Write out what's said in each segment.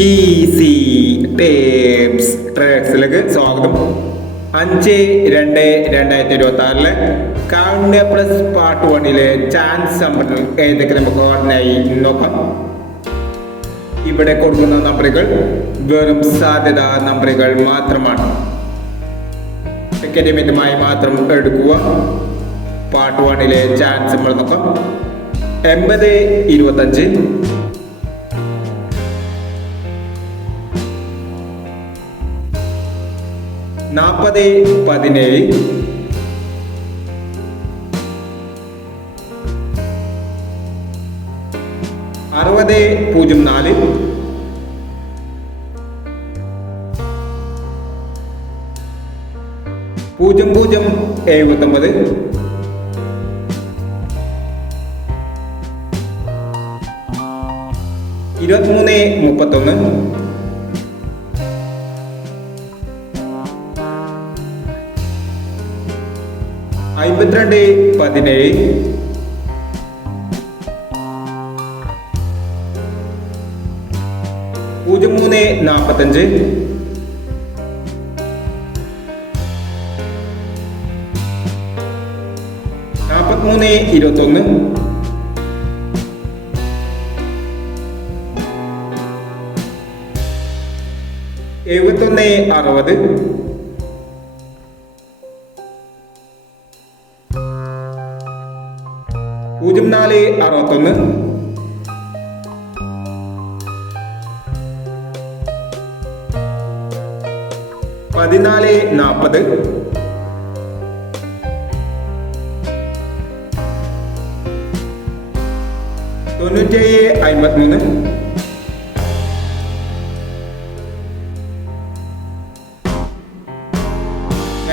Easy tapes ട്രേഡ്സിലേക്ക് സ്വാഗതം. അഞ്ച് രണ്ട് രണ്ടായിരത്തി ഇരുപത്തി ആറിലെ കാണ്യ പ്ലസ് പാർട്ട് വണ്ണിലെ ചാൻസ് നമ്പറിൽ ഏതൊക്കെ നമുക്ക് ഓർഡിനായി നോക്കാം. ഇവിടെ കൊടുക്കുന്ന നമ്പറുകൾ വെറും സാധ്യത നമ്പറുകൾ മാത്രമാണ്. മിനിറ്റുമായി മാത്രം എടുക്കുക. പാർട്ട് വണ്ണിലെ ചാൻസ് നമ്മൾ നോക്കാം. എൺപത് ഇരുപത്തഞ്ച് നാൽപ്പത് പതിനേഴ്. അറുപത് പൂജ്യം നാല്. പൂജ്യം പൂജ്യം എഴുപത്തൊമ്പത്. ഇരുപത്തിമൂന്ന് മുപ്പത്തൊന്ന്. അമ്പത്തിരണ്ട് പതിനേഴ്. പൂജ്യം മൂന്ന് നാൽപ്പത്തഞ്ച് നാൽപ്പത്തിമൂന്ന് ഇരുപത്തൊന്ന്. എഴുപത്തൊന്ന് അറുപത്. പൂജ്യം നാല് അറുപത്തൊന്ന്. പതിനാല് നാൽപ്പത് തൊണ്ണൂറ്റേഴ് അമ്പത്തിമൂന്ന്.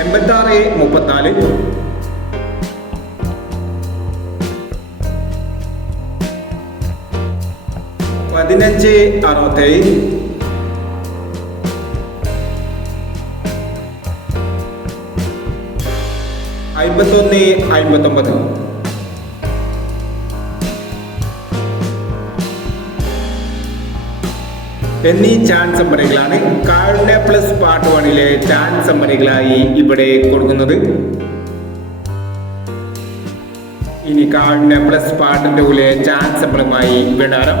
എൺപത്താറ് മുപ്പത്തിനാല്. പതിനഞ്ച് അറുപത്തേഴ്. അമ്പത്തൊന്ന് അമ്പത്തൊമ്പത് എന്നീ ചാൻസ് സമ്മറികളാണ് കാർഡിനെ പ്ലസ് പാർട്ട് വണ്ണിലെ ചാൻസ് സമ്മറികളായി ഇവിടെ കൊടുക്കുന്നത്. ഇനി കാർഡിനെ പ്ലസ് പാർട്ടിന്റെ ഉള്ളിലെ ചാൻസ് സമ്മറുമായി വിടാരം